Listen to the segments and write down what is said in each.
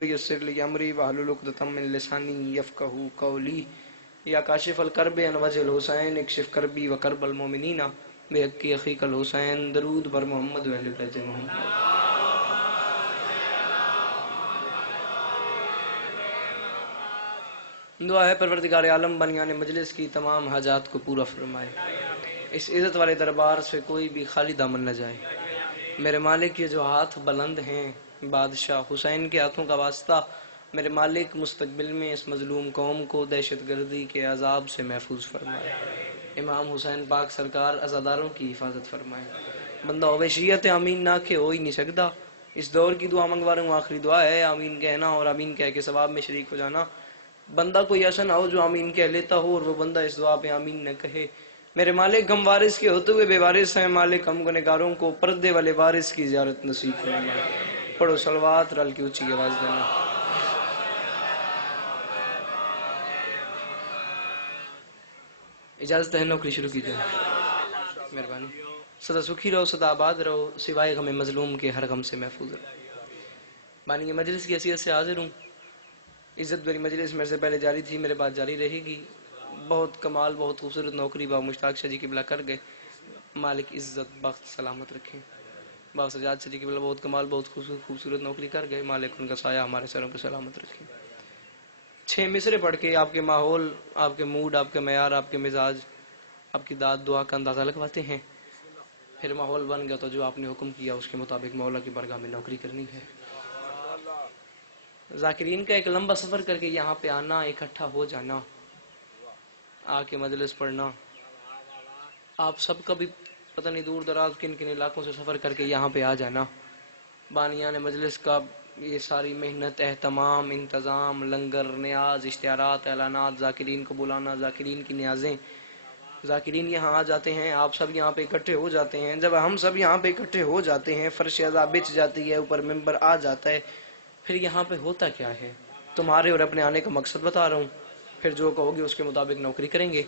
یسر لی امری واحلل عقدۃ من لسانی یفقہوا قولی یا کاشف الکرب عن وجہ الحسین اکشف کربی وکرب المؤمنین بحق اخیک الحسین درود بر محمد و اہل بیت محمد۔ دعا ہے پروردگار عالم بنیان مجلس کی تمام حاجات کو پورا فرمائے، اس عزت والے دربار سے کوئی بھی خالی دامن نہ جائے۔ میرے مالک یہ جو ہاتھ بلند ہیں بادشاہ حسین کے ہاتھوں کا واسطہ، میرے مالک مستقبل میں اس مظلوم قوم کو دہشت گردی کے عذاب سے محفوظ فرمائے۔ امام حسین پاک سرکار عزاداروں کی حفاظت فرمائے۔ بندہ ہوئے شریعت آمین نہ کہ ہو ہی نہیں سکتا۔ اس دور کی دعا منگوا رہا ہوں، آخری دعا ہے، آمین کہنا اور آمین کہہ کے ثواب میں شریک ہو جانا۔ بندہ کوئی ایسا نہ ہو جو آمین کہہ لیتا ہو اور وہ بندہ اس دعا پہ آمین نہ کہے۔ میرے مالک ہم وارث کے ہوتے ہوئے بے وارث ہیں، مالک ہم گنہگاروں کو پردے والے وارث کی زیارت نصیب فرمائے۔ پڑھو صلوات، رل کی اونچی آواز دینا۔ اجازت ہے نوکری شروع کی جائے، مہربانی۔ سدا سکھی رہو، سدا آباد رہو، سوائے غم مظلوم کے ہر غم سے محفوظ رہو۔ بانی مجلس کی حیثیت سے حاضر ہوں، عزت بری مجلس میرے سے پہلے جاری تھی، میرے بعد جاری رہے گی۔ بہت کمال، بہت خوبصورت نوکری با مشتاق شاہ جی قبلہ کر گئے، مالک عزت بخت سلامت رکھیں۔ با سجاد شاہ جی قبلہ بہت کمال، بہت خوبصورت نوکری کر گئے، مالک ان کا سایہ ہمارے سروں پہ سلامت رکھیں۔ 6 مصرے پڑھ کے آپ کے ماحول، آپ کے موڈ، آپ کے معیار، آپ کے مزاج، آپ کی داد دعا کا اندازہ لگواتے ہیں۔ پھر ماحول بن گیا تو جو آپ نے حکم کیا اس کے مطابق مولا کی بارگاہ میں نوکری کرنی ہے۔ ذاکرین کا ایک لمبا سفر کر کے یہاں پہ آنا، اکٹھا ہو جانا، آ کے مجلس پڑھنا، آپ سب کا بھی پتہ نہیں دور دراز کن کن علاقوں سے سفر کر کے یہاں پہ آ جانا، بانیان مجلس کا یہ ساری محنت، اہتمام، انتظام، لنگر، نیاز، اشتہارات، اعلانات، ذاکرین کو بلانا، ذاکرین کی نیازیں، ذاکرین یہاں آ جاتے ہیں، آپ سب یہاں پہ اکٹھے ہو جاتے ہیں۔ جب ہم سب یہاں پہ اکٹھے ہو جاتے ہیں، فرش اعضا بچ جاتی ہے، اوپر ممبر آ جاتا ہے، پھر یہاں پہ ہوتا کیا ہے؟ تمہارے اور اپنے آنے کا مقصد بتا رہا ہوں، پھر جو کہو گے اس کے مطابق نوکری کریں گے۔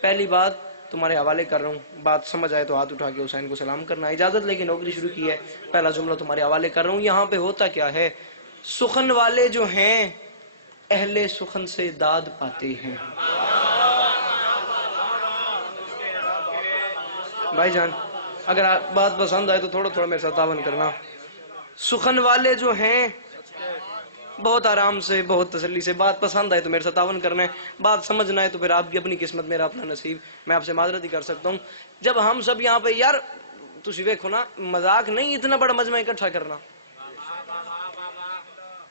پہلی بات تمہارے حوالے کر رہا ہوں، بات سمجھ آئے تو ہاتھ اٹھا کے حسین کو سلام کرنا، اجازت لے کے نوکری شروع کی ہے۔ پہلا جملہ تمہارے حوالے کر رہا ہوں، یہاں پہ ہوتا کیا ہے؟ سخن والے جو ہیں اہل سخن سے داد پاتے ہیں۔ بھائی جان اگر بات پسند آئے تو تھوڑا تھوڑا میرے ساتھ تعاون کرنا۔ سخن والے جو ہیں بہت آرام سے، بہت تسلی سے، بات پسند آئے تو میرے ساتھ تعاون کرنا ہے، بات سمجھنا ہے تو پھر آپ کی اپنی قسمت، میرا اپنا نصیب، میں آپ سے معذرت ہی کر سکتا ہوں۔ جب ہم سب یہاں پہ، یار تسی ویکھو نا، مذاق نہیں اتنا بڑا مجمع اکٹھا کرنا۔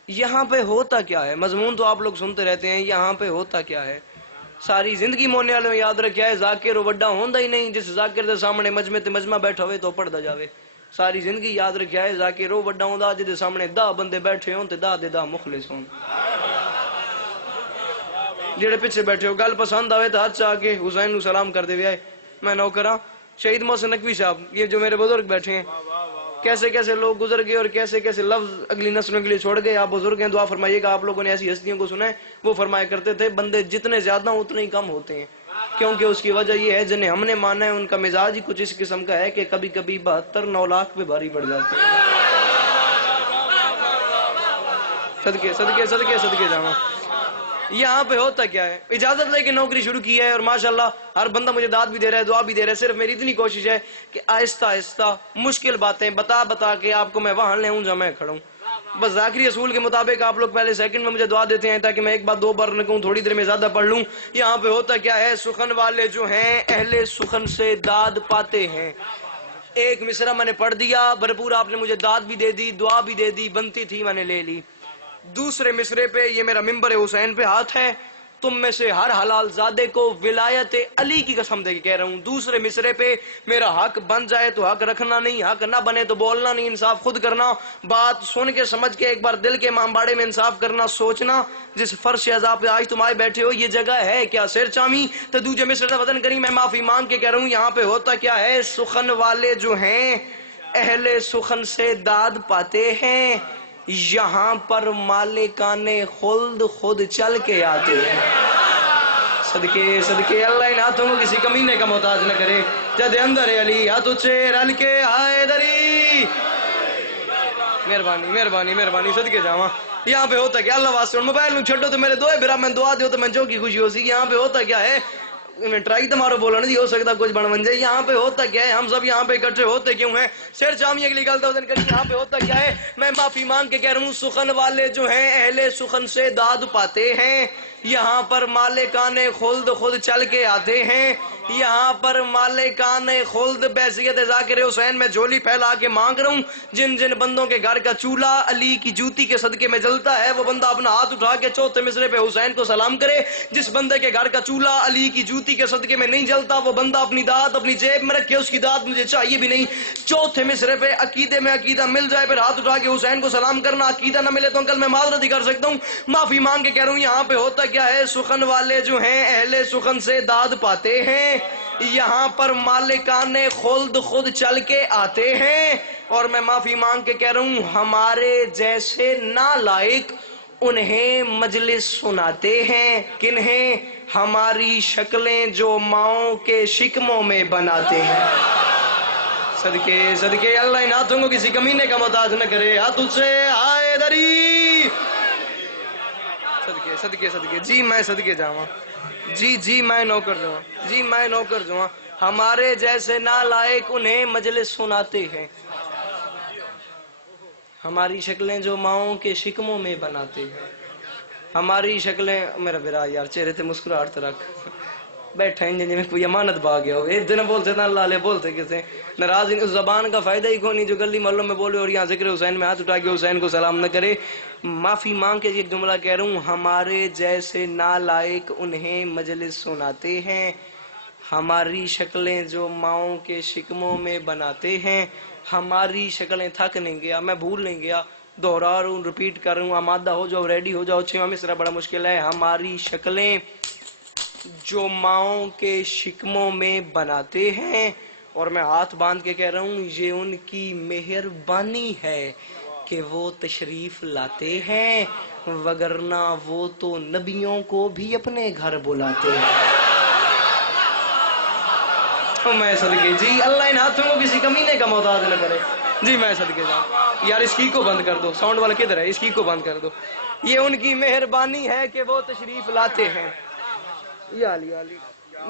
یہاں پہ ہوتا کیا ہے؟ مضمون تو آپ لوگ سنتے رہتے ہیں، یہاں پہ ہوتا کیا ہے؟ ساری زندگی مونے والوں میں یاد رکھیا ہے، ذاکر وڈا ہوندا ہی نہیں، جس ذاکر دے سامنے مجمع تے مجمع بیٹھا ہوئے تو پڑھدا جاوے۔ ساری زندگی یاد رکھیا ہے، ذاکر وہ وڈا ہوندا جدے سامنے 10 بندے بیٹھے ہون تے 10 دے 10 مخلص ہون۔ جڑے پیچھے بیٹھے ہو گل پسند آوے تو ہاتھ چاہ کے حسین نو سلام کر دے وے۔ میں نوکراں شہید محسن نقوی صاحب، یہ جو میرے بزرگ بیٹھے ہیں، کیسے کیسے لوگ گزر گئے اور کیسے کیسے لفظ اگلی نسلوں کے لیے چھوڑ گئے۔ آپ بزرگ ہیں، دعا فرمائیے گا۔ آپ لوگوں نے ایسی ہستیوں کو سنا ہے، وہ فرمایا کرتے تھے بندے جتنے زیادہ ہوں اتنے ہی کم ہوتے ہیں، کیونکہ اس کی وجہ یہ ہے جنہیں ہم نے مانا ہے ان کا مزاج ہی کچھ اس قسم کا ہے کہ کبھی کبھی 72-9 لاکھ پہ بھاری پڑ جاتے ہیں۔ صدقے صدقے صدقے صدقے جاواں۔ یہاں پہ ہوتا کیا ہے؟ اجازت لے کے نوکری شروع کی ہے اور ماشاءاللہ ہر بندہ مجھے داد بھی دے رہا ہے، دعا بھی دے رہا ہے۔ صرف میری اتنی کوشش ہے کہ آہستہ آہستہ مشکل باتیں بتا بتا کے آپ کو میں وہاں لے ہوں جہاں میں کھڑا ہوں۔ بس ذاکری اصول کے مطابق آپ لوگ پہلے سیکنڈ میں مجھے دعا دیتے ہیں تاکہ میں ایک بار 2 بار نہ کہوں، تھوڑی دیر میں زیادہ پڑھ لوں۔ یہاں پہ ہوتا کیا ہے؟ سخن والے جو ہیں اہل سخن سے داد پاتے ہیں۔ ایک مصرع میں نے پڑھ دیا، بھرپور آپ نے مجھے داد بھی دے دی، دعا بھی دے دی، بنتی تھی میں نے لے لی۔ دوسرے مصرے پہ، یہ میرا ممبر حسین پہ ہاتھ ہے، تم میں سے ہر حلال زادے کو ولایت علی کی قسم دے کے کہہ رہا ہوں، دوسرے مصرے پہ میرا حق بن جائے تو حق رکھنا نہیں، حق نہ بنے تو بولنا نہیں، انصاف خود کرنا، بات سن کے سمجھ کے ایک بار دل کے امامباڑے میں انصاف کرنا، سوچنا جس فرش عذاب پہ آج تم آئے بیٹھے ہو یہ جگہ ہے کیا سر چامی؟ تو دوجے مصرے کا وطن کری، میں معافی مانگ کے کہہ رہا ہوں یہاں پہ ہوتا کیا ہے؟ سخن والے جو ہیں اہل سخن سے داد پاتے ہیں، یہاں پر مالکان خلد خود چل کے آتے ہیں۔ صدقے صدقے اللہ ان ہاتھوں کو کسی کمینے کا محتاج نہ کرے۔ جد اندر علی ہاتھ اچھے رل کے حیدری، مہربانی مہربانی مہربانی، صدقے جاواں۔ یہاں پہ ہوتا کیا؟ اللہ واسطے موبائل نو چھڈو تو میرے دوئے برا میں دعا دیو تو میں جو کی خوشی ہو سی. یہاں پہ ہوتا کیا ہے؟ ٹرائی تمہارا بولو نہیں ہو سکتا کچھ بن جائے. یہاں پہ ہوتا کیا ہے؟ ہم سب یہاں پہ اکٹھے ہوتے کیوں ہیں؟ شیر شامی اگلی گل تو یہاں پہ ہوتا کیا ہے؟ میں معافی مانگ کے کہہ رہا ہوں سخن والے جو ہیں اہل سخن سے داد پاتے ہیں. یہاں پر مالکان خلد خود چل کے آتے ہیں. یہاں پر مالکان خلد بحیثیت ذاکر حسین میں جھولی پھیلا کے مانگ رہا ہوں. جن جن بندوں کے گھر کا چولہا علی کی جوتی کے صدقے میں جلتا ہے وہ بندہ اپنا ہاتھ اٹھا کے چوتھے مصرے پہ حسین کو سلام کرے. جس بندے کے گھر کا چولہا علی کی جوتی کے صدقے میں نہیں جلتا وہ بندہ اپنی داد اپنی جیب میں رکھے. اس کی داد مجھے چاہیے بھی نہیں. چوتھے مصرے پہ عقیدے میں عقیدہ مل جائے پھر ہاتھ اٹھا کے حسین کو سلام کرنا. عقیدہ نہ ملے تو انکل میں معذرت ہی کر سکتا ہوں. معافی مانگ کے کہہ رہا ہوں یہاں پہ ہوتا کیا ہے؟ سخن والے جو ہیں اہل سخن سے داد پاتے ہیں. یہاں پر مالکان خلد خود چل کے آتے ہیں. اور میں معافی مانگ کے کہہ رہا ہوں ہمارے جیسے نالائق انہیں مجلس سناتے ہیں. کنہیں؟ ہماری شکلیں جو ماؤں کے شکموں میں بناتے ہیں. صدقے صدقے اللہ ان ہاتھوں کو کسی کمینے کا محتاج نہ کرے. ہاتھ سے آئے دری. صدقے صدقے صدقے جی میں صدقے جاواں. جی میں نوکر جاواں. جی میں نوکر جاواں. ہمارے جیسے نالائق انہیں مجلس سناتے ہیں. ہماری شکلیں جو ماؤں کے شکموں میں بناتے ہیں. ہماری شکلیں میرا برا یار چہرے تے مسکراہٹ رکھ بیٹھا ہیں جن میں کوئی امانت با گیا ہو. ایک دن بولتے تھا اللہ علیہ بولتے کسے ناراض. ان زبان کا فائدہ ہی کون نہیں جو گلی محلوں میں بولے اور یہاں ذکر حسین میں ہاتھ اٹھا کے حسین کو سلام نہ کرے. معافی مانگ کے ایک جملہ کہہ رہا ہوں ہمارے جیسے نالائق انہیں مجلس سناتے ہیں. ہماری شکلیں جو ماؤں کے شکموں میں بناتے ہیں. ہماری شکلیں تھک نہیں گیا میں بھول نہیں گیا دوہرا رہا ہوں ریپیٹ کر رہا ہوں. آمادہ ہو جاؤ ریڈی ہو جاؤ. چھواں مصرع بڑا مشکل ہے. ہماری شکلیں جو ماؤں کے شکموں میں بناتے ہیں. اور میں ہاتھ باندھ کے کہہ رہا ہوں یہ ان کی مہربانی ہے کہ وہ تشریف لاتے ہیں وگرنہ وہ تو نبیوں کو بھی اپنے گھر بلاتے ہیں. میں صدقے جی اللہ ان ہاتھوں کو کسی کمینے کا محتاج نہ کرے. جی میں صدقے جاؤں. یار اس کی کو بند کر دو. ساؤنڈ والا کدھر ہے؟ اس کی کو بند کر دو. یہ ان کی مہربانی ہے کہ وہ تشریف لاتے ہیں. یا علی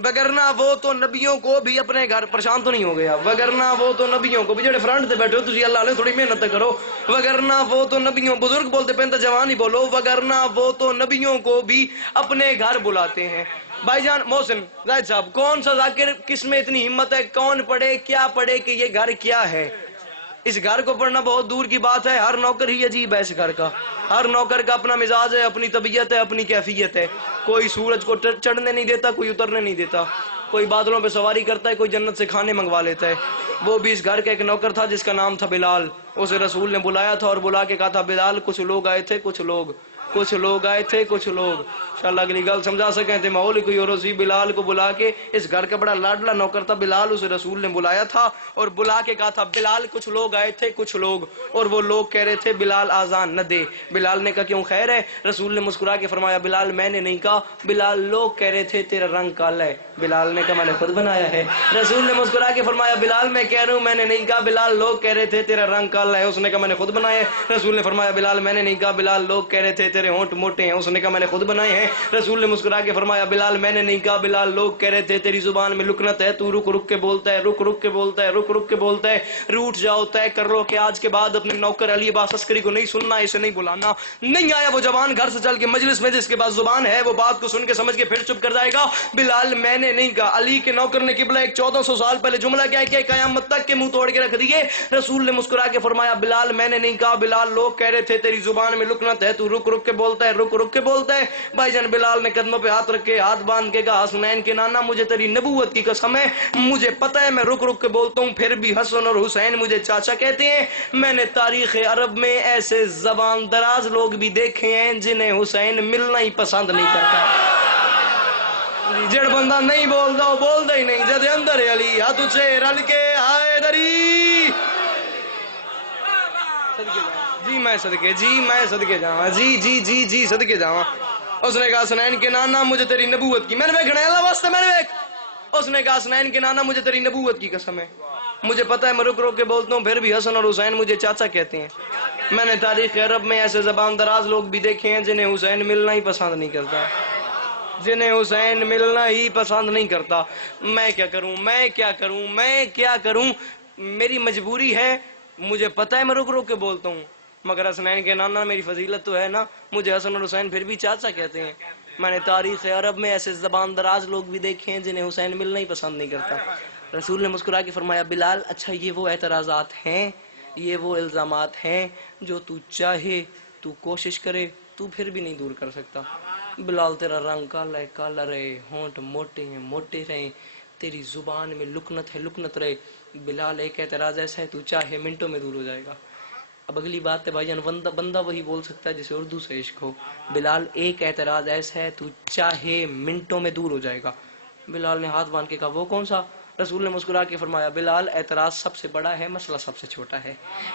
وگرنہ وہ تو نبیوں کو بھی اپنے گھر. پریشان تو نہیں ہو گیا؟ وگرنہ وہ تو نبیوں کو بھی جڑے فرنٹ تے بیٹھے ہو تسی اللہ علیہ تھوڑی محنت کرو. وگرنہ وہ تو نبیوں بزرگ بولتے پہنتا جوان ہی بولو. وگرنہ وہ تو نبیوں کو بھی اپنے گھر بلاتے ہیں. بھائی جان محسن زاہد صاحب کون سا ذاکر کس میں اتنی ہمت ہے کون پڑھے کیا پڑھے کہ یہ گھر کیا ہے؟ اس گھر کو پڑھنا بہت دور کی بات ہے. ہر نوکر ہی عجیب ہے اس گھر کا. ہر نوکر کا اپنا مزاج ہے اپنی طبیعت ہے اپنی کیفیت ہے. کوئی سورج کو چڑھنے نہیں دیتا کوئی اترنے نہیں دیتا. کوئی بادلوں پہ سواری کرتا ہے کوئی جنت سے کھانے منگوا لیتا ہے. وہ بھی اس گھر کا ایک نوکر تھا جس کا نام تھا بلال. اسے رسول نے بلایا تھا اور بلا کے کہا تھا بلال کچھ لوگ آئے تھے کچھ لوگ آئے تھے کچھ لوگ. انشاءاللہ اگلی گل سمجھا سکیں تھے ماحول کوئی اور اسی بلال کو بلا کے. اس گھر کا بڑا لاڈلا نوکر تھا بلال. اسے رسول نے بلایا تھا اور بلا کے کہا تھا بلال کچھ لوگ آئے تھے کچھ لوگ. اور وہ لوگ کہہ رہے تھے بلال آزان نہ دے. بلال نے کہا کیوں خیر ہے؟ رسول نے مسکرا کے فرمایا بلال میں نے نہیں کہا. بلال لوگ کہہ رہے تھے تیرا رنگ کالا ہے. بلال نے کہا میں نے خود بنایا ہے. رسول نے مسکرا کے فرمایا بلال میں کہہ رہا ہوں میں نے نہیں کہا. بلال لوگ کہہ رہے تھے تیرا رنگ کالا ہے. اس نے کہا میں نے خود بنایا ہے. رسول نے فرمایا بلال میں نے نہیں کہا. بلال لوگ کہہ رہے تھے تیرے ہونٹ موٹے ہیں. اس نے کہا میں نے خود بنائے ہیں. رسول نے مسکرا کے فرمایا بلال میں نے نہیں کہا. بلال لوگ کہہ رہے تھے تیری زبان میں لکنت ہے تو رک رک کے بولتا ہے رک کے بولتا ہے رک کے بولتا ہے. روٹ جاؤ طے کر لو کہ آج کے بعد اپنے نوکر علی عباس عسکری کو نہیں سننا اسے نہیں بلانا. نہیں آیا وہ جوان گھر سے چل کے مجلس میں جس کے پاس زبان ہے وہ بات کو سن کے سمجھ کے پھر چپ کر جائے گا. بلال میں نے نہیں کہا. علی کے نوکر نے قبلہ ایک 1400 سال پہلے جملہ کیا ہے کہ قیامت تک کے منہ توڑ کے رکھ دیے. رسول نے مسکرا کے فرمایا بلال میں نے نہیں کہا. بلال لوگ کہہ رہے تھے تیری زبان میں لکنت ہے تو رک کے بولتا ہے رک کے بولتا ہے. بھائی جان بلال نے قدموں پہ ہاتھ رکھ کے ہاتھ باندھ کے کہا حسنین کے نانا مجھے تیری نبوت کی قسم ہے مجھے پتہ ہے میں رک کے بولتا ہوں پھر بھی حسن اور حسین مجھے چاچا کہتے ہیں. میں نے تاریخ عرب میں ایسے زبان دراز لوگ بھی دیکھے ہیں جنہیں حسین ملنا ہی پسند نہیں کرتا. جڑ بندہ نہیں بولتا وہ بولتا ہی نہیں. جد اندر علی ہاتھ سے رل کے آئے دری. جی میں صدقے جاواں. جی صدقے جاواں. اس نے کہا حسنین کے نانا مجھے تیری نبوت کی میں نے دیکھنا اللہ واسطے میں نے دیکھ. اس نے کہا حسنین کے نانا مجھے تیری نبوت کی قسم ہے مجھے پتہ ہے میں رک رک کے بولتا ہوں پھر بھی حسن اور حسین مجھے چاچا کہتے ہیں. میں نے تاریخ عرب میں ایسے زبان دراز لوگ بھی دیکھے ہیں جنہیں حسین ملنا ہی پسند نہیں کرتا, جنہیں حسین ملنا ہی پسند نہیں کرتا. میں کیا کروں, میں کیا کروں, میں کیا کروں, میری مجبوری ہے. مجھے پتہ ہے میں رک رک کے بولتا ہوں, مگر حسنین کے نانا میری فضیلت تو ہے نا, مجھے حسن اور حسین پھر بھی چاچا کہتے ہیں. میں نے تاریخ عرب میں ایسے زبان دراز لوگ بھی دیکھے ہیں جنہیں حسین ملنا ہی پسند نہیں کرتا. رسول نے مسکرا کے فرمایا بلال اچھا یہ وہ اعتراضات ہیں, یہ وہ الزامات ہیں جو تو چاہے تو کوشش کرے تو پھر بھی نہیں دور کر سکتا. بلال تیرا رنگ کالا ہے کالا رہے, ہونٹ موٹے ہیں موٹے رہیں, تیری زبان میں لکنت ہے لکنت رہے. بلال ایک اعتراض ایسا ہے تو چاہے منٹوں میں دور ہو جائے گا. اب اگلی بات ہے بھائی جان, بندہ وہی بول سکتا ہے جسے اردو سے عشق ہو. بلال ایک اعتراض ایسا ہے تو چاہے منٹوں میں دور ہو جائے گا. بلال نے ہاتھ باندھ کے کہا وہ کون سا؟ رسول نے مسکرا کے فرمایا بلال اعتراض سب سے بڑا ہے, مسئلہ سب سے چھوٹا ہے.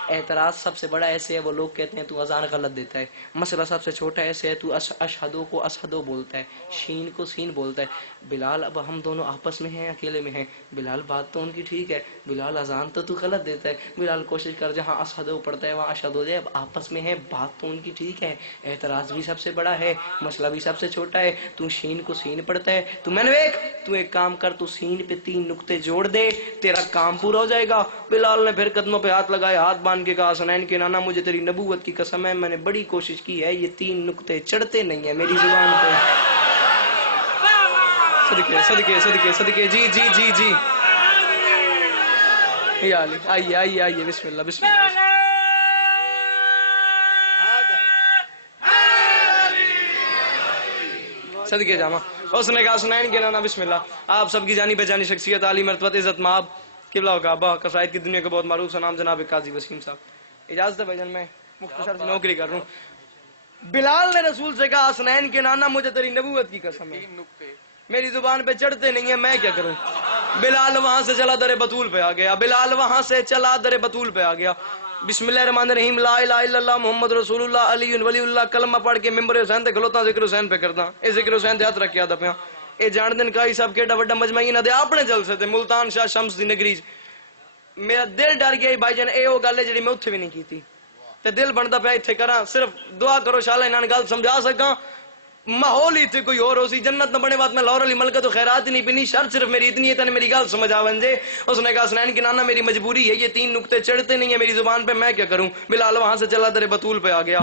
اعتراض سب سے بڑا ایسے ہے وہ لوگ کہتے ہیں تو اذان غلط دیتا ہے. مسئلہ سب سے چھوٹا ایسے ہے تو اشہدو کو اسہدو بولتا ہے, شین کو سین بولتا ہے. بلال اب ہم دونوں آپس میں ہیں اکیلے میں ہیں. بلال بات تو ان کی ٹھیک ہے, بلال اذان تو غلط دیتا ہے. بلال کوشش کر جہاں اسہدو پڑھتا ہے وہاں اشہد ہو جائے. اب آپس میں ہیں بات تو ان کی ٹھیک ہے, اعتراض بھی سب سے بڑا ہے, مسئلہ بھی سب سے چھوٹا ہے. تو شین کو سین پڑھتا ہے. تو میں نے دیکھ تو ایک کام کر, تو سین پہ 3 نقطے جوڑ دے, تیرا کام پورا ہو جائے گا. بلال نے پھر قدموں پہ ہاتھ لگائے, ہاتھ باندھ کے کہا حسنین کے نانا مجھے تیری نبوت کی قسم ہے میں نے بڑی کوشش کی ہے, یہ 3 نقطے چڑھتے نہیں ہیں میری زبان پہ. صدقے صدقے صدقے صدقے, جی جی جی جی, یا علی آئیے آئیے آئیے, بسم اللہ بسم اللہ. صدقے جامع. اس نے کہا حسنین کے نانا بسم اللہ. آپ سب کی جانی پہچانی شخصیت, عالی مرتبت, عزت مآب, قبلہ و کعبہ, قصائد کی دنیا کا بہت معروف سا نام جناب قاضی وسیم صاحب. اجازت ہے بھائی جان میں مختصر سی نوکری کر رہا ہوں. بلال نے رسول سے کہا حسنین کے نانا مجھے تیری نبوت کی قسم ہے میری زبان پہ چڑھتے نہیں ہیں, میں کیا کروں. بلال وہاں سے چلا در بطول پہ آ گیا. بلال وہاں سے چلا در بطول پہ آ گیا. بسم اللہ الرحمن الرحیم, لا الہ الا اللہ محمد رسول اللہ علی ولی اللہ. کلمہ پڑھ کے ممبر حسین تے کھلوتا ذکر حسین پہ کرتا. اے ذکر حسین تے ہاتھ رکھ کے آدھا پیا. اے جان دن کائی صاحب کیڑا وڈا مجمعی نہ دے اپنے جلسے تے ملتان شاہ شمس دی نگری. میرا دل ڈر گیا بھائی جان, اے وہ گل ہے جڑی میں اتھے بھی نہیں کیتی تے دل بندا پیا ایتھے کراں. صرف دعا کرو شاءاللہ انہاں گل سمجھا سکاں. ماحول ہی تھے کوئی اور ہو سی, جنت نہ بنے بات میں لاہور علی ملکہ تو خیرات ہی نہیں پینی. شرط صرف میری اتنی ہے تنے میری گل سمجھ آون جے. اس نے کہا حسنین کی نانا میری مجبوری ہے, یہ 3 نقطے چڑھتے نہیں ہیں میری زبان پہ, میں کیا کروں. بلال وہاں سے چلا در بطول پہ آ گیا.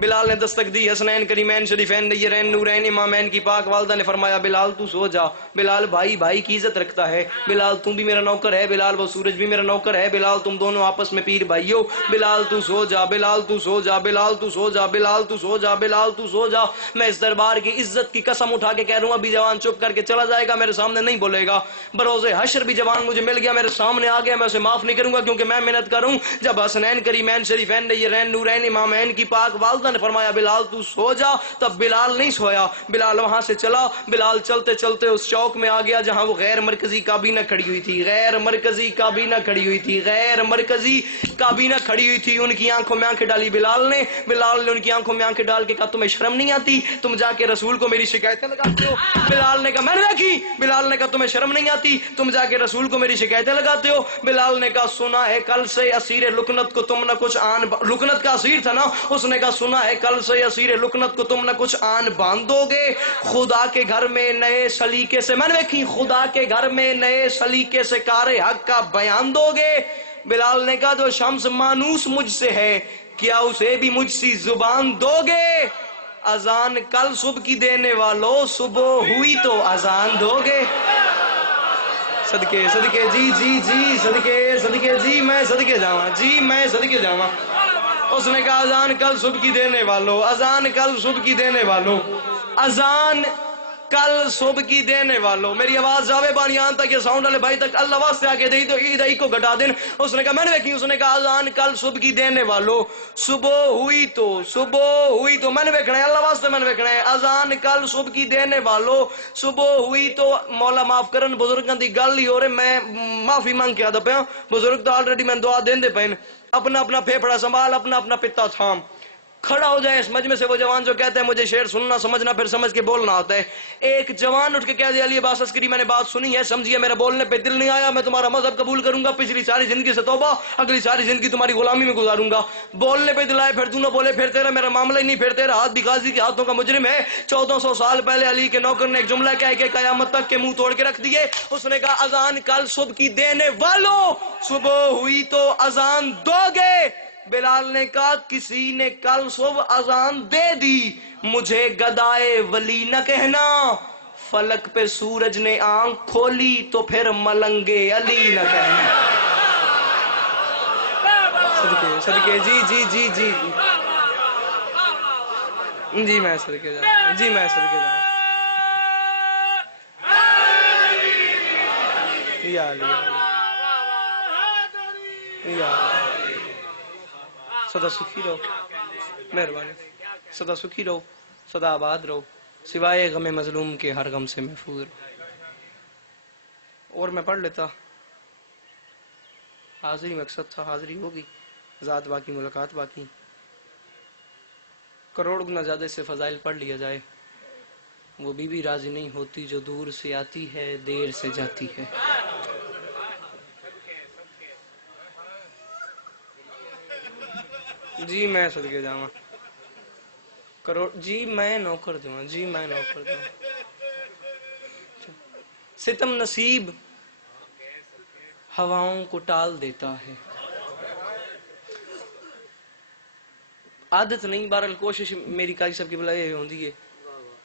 بلال نے دستک دی. حسنین کریمین شریفین نیرین نورین امامین کی پاک والدہ نے فرمایا بلال تو سو جا. بلال بھائی بھائی کی عزت رکھتا ہے. بلال تم بھی میرا نوکر ہے. بلال وہ سورج بھی میرا نوکر ہے. بلال تم دونوں آپس میں پیر بھائی ہو. بلال تو سو جا, بلال تو سو جا, بلال تو سو جا, بلال تو سو جا, بلال تو سو جا. میں اس دربار کی عزت کی قسم اٹھا کے کہہ رہا ہوں ابھی جوان چپ کر کے چلا جائے گا, میرے سامنے نہیں بولے گا. بروز حشر بھی جوان مجھے مل گیا, میرے سامنے آ گیا, میں اسے معاف نہیں کروں گا کیونکہ میں محنت کروں. جب حسنین کریمین شریفین نیرین نورین امامین کی پاک والدہ نے فرمایا بلال تو سو جا, تب بلال نہیں سویا. بلال وہاں سے چلا. بلال چلتے چلتے اس چوک میں آ گیا جہاں وہ غیر مرکزی کابینہ کھڑی ہوئی تھی. غیر مرکزی کابینہ کھڑی ہوئی تھی. غیر مرکزی کابینہ کھڑی ہوئی تھی. ان کی آنکھوں میں آنکھیں ڈالی بلال نے. بلال نے ان کی آنکھوں میں آنکھیں ڈال کے کہا تمہیں شرم نہیں آتی, تم جا کے رسول کو میری شکایتیں لگاتے ہو. بلال نے کہا میں نے دیکھی. بلال نے کہا تمہیں شرم نہیں آتی, تم جا کے رسول کو میری شکایتیں لگاتے ہو. بلال نے کہا سنا ہے کل سے اسیر لکنت کو تم نہ کچھ آن, لکنت کا اسیر تھا نا, اس نے کہا سنا ہے کل سے اسیر لکنت کو تم نہ کچھ آن باندھو گے. خدا کے گھر میں نئے سلیقے سے, میں نے دیکھی, خدا کے گھر میں نئے سلیقے سے کار حق کا بیان دو گے. بلال نے کہا جو شمس مانوس مجھ سے ہے کیا اسے بھی مجھ سی زبان دو گے. اذان کل صبح کی دینے والوں, صبح ہوئی تو اذان دو گے. صدقے صدقے, جی جی جی, صدقے صدقے, جی میں صدقے جاواں, جی میں صدقے جاواں. اس نے کہا اذان کل صبح کی دینے والوں, اذان کل صبح کی دینے والوں, اذان کل صبح کی دینے والوں. میری آواز جاوے بانیان تک, یہ ساؤنڈ والے بھائی تک اللہ واسطے آگے دے تو عید کو گھٹا دیں. اس نے کہا میں نے دیکھی. اس نے کہا اذان کل صبح کی دینے والوں, صبح ہوئی تو, صبح ہوئی تو, میں نے دیکھنا ہے اللہ واسطے, میں نے دیکھنا ہے. اذان کل صبح کی دینے والوں, صبح ہوئی تو. مولا معاف کرن بزرگاں دی گل ہی ہو رہے, میں معافی مانگ کے آدھا پیا. بزرگ تو آلریڈی میں دعا دین دے پین. اپنا اپنا پھیپڑا سنبھال, اپنا اپنا پتا تھام. کھڑا ہو جائے اس مجمع سے وہ جوان جو کہتا ہے مجھے شعر سننا سمجھنا پھر سمجھ کے بولنا ہوتا ہے. ایک جوان اٹھ کے کہہ دیا علی عباس عسکری میں نے بات سنی ہے سمجھیے میرے بولنے پہ دل نہیں آیا میں تمہارا مذہب قبول کروں گا پچھلی ساری زندگی سے توبہ اگلی ساری زندگی تمہاری غلامی میں گزاروں گا. بولنے پہ دل آئے پھر دونوں بولے پھر تیرا میرا معاملہ ہی نہیں پھر تیرا ہاتھ بھی غازی کے ہاتھوں کا مجرم ہے. 1400 سال پہلے علی کے نوکر نے ایک جملہ کہہ کے قیامت تک کے منہ توڑ کے رکھ دیے. اس نے کہا اذان کل صبح کی دینے والوں صبح ہوئی تو اذان دو گے. بلال نے کہا کسی نے کل صبح اذان دے دی مجھے گدائے ولی نہ کہنا. فلک پہ سورج نے آنکھ کھولی تو پھر ملنگے علی نہ کہنا. صدقے صدقے جی جی جی جی جی میں صدقے جاؤں جی میں صدقے جاؤں یا علی یا علی. سدا سکھی رہو مہربانی سدا سکھی رہو سدا آباد رہو سوائے غم مظلوم کے ہر غم سے محفوظ رہو. اور میں پڑھ لیتا حاضری مقصد تھا حاضری ہوگی ذات باقی ملاقات باقی. کروڑ گنا زیادہ سے فضائل پڑھ لیا جائے وہ بی بی راضی نہیں ہوتی جو دور سے آتی ہے دیر سے جاتی ہے. جی میں صدقے جاواں کروڑ جی میں نوکر دوں جی میں نوکر دوں. ستم نصیب ہواؤں کو ٹال دیتا ہے. عادت نہیں بہرحال کوشش میری قاضی صاحب کی بلا یہ ہوندی ہے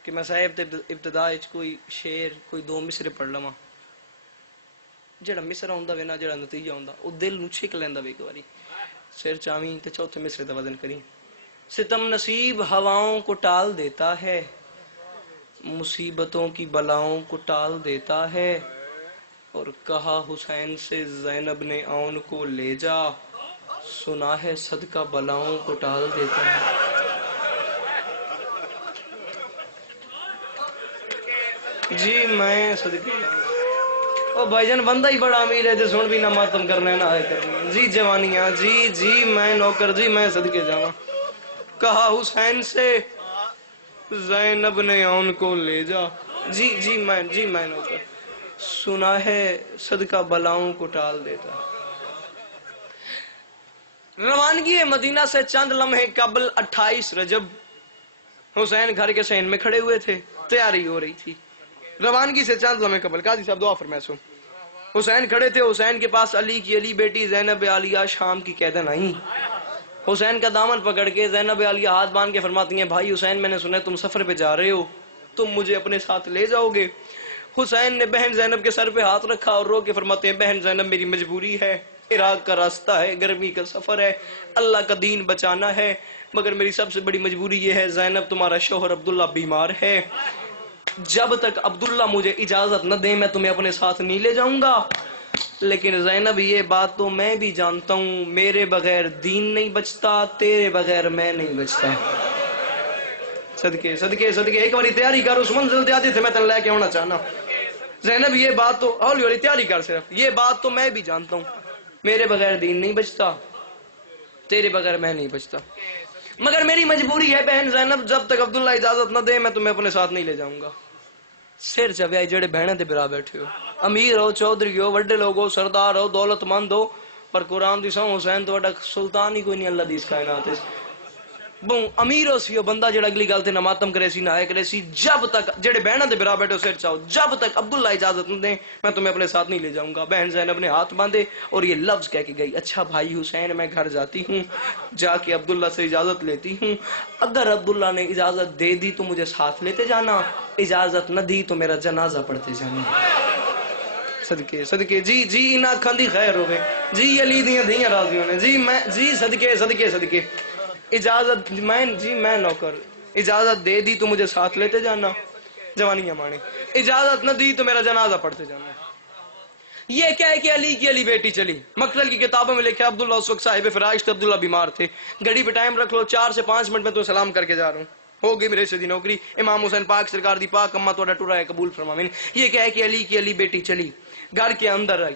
کہ میں صاحب ابتدا کوئی شعر کوئی دو مصرے پڑھ لواں جڑا مصرا ہوندا وے نا جڑا نتیجہ ہوندا او دل نو چھک لیندا وے ایک واری سر چاویں تے چوتھے مصرے دا وزن کریں. ستم نصیب ہواؤں کو ٹال دیتا ہے مصیبتوں کی بلاؤں کو ٹال دیتا ہے. اور کہا حسین سے زینب نے اون کو لے جا سنا ہے صدقہ بلاؤں کو ٹال دیتا ہے. جی میں صدقے او بھائی جان بندہ ہی بڑا امیر ہے جو سن بھی نہ ماتم کرنا ہے نہ آئے کرنا ہے. جی جوانیاں جی جی میں نوکر جی میں صدقے جاواں. کہا حسین سے زینب نے اون کو لے جا جی جی میں نوکر سنا ہے صدقہ بلاؤں کو ٹال دیتا. روانگی مدینہ سے چند لمحے قبل 28 رجب حسین گھر کے صحن میں کھڑے ہوئے تھے تیاری ہو رہی تھی. روانگی سے چند لمحے قبل قاضی صاحب دعا فرمائے سو حسین کھڑے تھے. حسین کے پاس علی کی علی بیٹی زینب عالیہ شام کی قیدن آئیں. حسین کا دامن پکڑ کے زینب عالیہ ہاتھ باندھ کے فرماتی ہیں بھائی حسین میں نے سنا تم سفر پہ جا رہے ہو تم مجھے اپنے ساتھ لے جاؤ گے. حسین نے بہن زینب کے سر پہ ہاتھ رکھا اور رو کے فرماتے ہیں بہن زینب میری مجبوری ہے عراق کا راستہ ہے گرمی کا سفر ہے اللہ کا دین بچانا ہے مگر میری سب سے بڑی مجبوری یہ ہے زینب تمہارا شوہر عبداللہ بیمار ہے جب تک عبداللہ مجھے اجازت نہ دیں میں تمہیں اپنے ساتھ نہیں لے جاؤں گا. لیکن زینب یہ بات تو میں بھی جانتا ہوں میرے بغیر دین نہیں بچتا تیرے بغیر میں نہیں بچتا. صدقے صدقے صدقے ایک باری تیاری کر اس منزل دے آتی تھے میں تن لے کے ہونا چاہنا. زینب یہ بات تو ہولی ہولی تیاری کر صرف یہ بات تو میں بھی جانتا ہوں میرے بغیر دین نہیں بچتا تیرے بغیر میں نہیں بچتا مگر میری مجبوری ہے بہن زینب جب تک عبداللہ اجازت نہ دے میں تمہیں اپنے ساتھ نہیں لے جاؤں گا. سر چویا جڑے بہنیں دے برا بیٹھے ہو امیر ہو چودھری ہو وڈے لوگ ہو سردار ہو دولت مند ہو پر قرآن دی سو حسین تو وڈا سلطان ہی کوئی نہیں اللہ دی اس کائنات ہے. بوں امیر ہو سی ہو بندہ جڑا اگلی گل تے نہ ماتم کرے سی نہ آئے کرے سی جب تک جڑے بہنوں دے برا بیٹھے ہو سر چاہو جب تک عبداللہ اجازت نہ دیں میں تمہیں اپنے ساتھ نہیں لے جاؤں گا. بہن زینب نے ہاتھ باندھے اور یہ لفظ کہہ کے گئی اچھا بھائی حسین میں گھر جاتی ہوں جا کے عبداللہ سے اجازت لیتی ہوں اگر عبداللہ نے اجازت دے دی تو مجھے ساتھ لیتے جانا اجازت نہ دی تو میرا جنازہ پڑھتے جانا. صدقے صدقے جی جی انہاں کھندی خیر ہوئے جی علی دیاں دیاں راضی ہونے جی میں جی صدقے صدقے صدقے اجازت میں نوکر اجازت دے دی تو مجھے ساتھ لیتے جانا جوانیاں مانے اجازت نہ دی تو میرا جنازہ پڑھتے جانا. یہ کہہ کہ علی کی علی بیٹی چلی. مقتل کی کتابوں میں لکھا عبداللہ اس وقت صاحب فرائش تھے عبداللہ بیمار تھے. گھڑی پہ ٹائم رکھ لو 4 سے 5 منٹ میں تو سلام کر کے جا رہا ہوں ہو گئی میرے سے دی نوکری. امام حسین پاک سرکار دی پاک اماں توڑا ٹورا ہے قبول فرماویں. یہ کہہ کہ علی کی علی بیٹی چلی گھر کے اندر آئی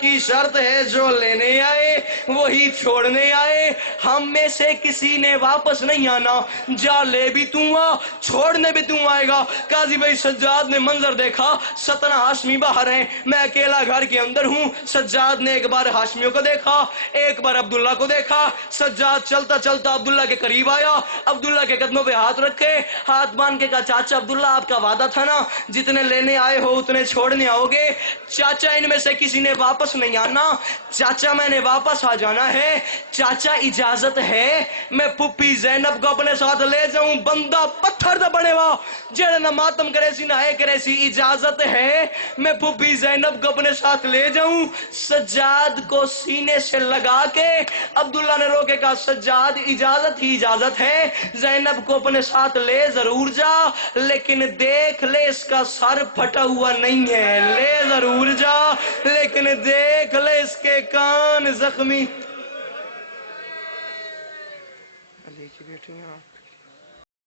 کی شرط ہے، جو لینے آئے وہی چھوڑنے آئے، ہم میں سے کسی نے واپس نہیں آنا، جا لے بھی تو آ چھوڑنے بھی تو آئے گا۔ قاضی بھائی سجاد نے منظر دیکھا، 17 ہاشمی باہر ہیں، میں اکیلا گھر کے اندر ہوں۔ سجاد نے ایک بار ہاشمیوں کو دیکھا، ایک بار عبداللہ کو دیکھا۔ سجاد چلتا چلتا عبداللہ کے قریب آیا، عبداللہ کے قدموں پہ ہاتھ رکھے، ہاتھ باندھ کے کہا چاچا عبداللہ آپ کا وعدہ تھا نا، جتنے لینے آئے ہو اتنے چھوڑنے آؤ گے؟ چاچا ان میں سے کسی نے واپس نہیں آنا، چاچا میں نے واپس آ جانا ہے۔ چاچا اجازت ہے میں پھپھی زینب کو اپنے ساتھ لے جاؤں؟ بندہ پتھر دا بنے وا جڑے نہ ماتم کرے سی نہ کرے سی، اجازت ہے میں پھپھی زینب کو اپنے ساتھ لے جاؤں؟ سجاد کو سینے سے لگا کے عبداللہ نے روکے کہا سجاد اجازت ہی اجازت ہے، زینب کو اپنے ساتھ لے ضرور جا، لیکن دیکھ لے اس کا سر پھٹا ہوا نہیں ہے، لے ضرور جا لیکن دیکھ لے اس کے کان زخمی۔ علی کی بیٹیاں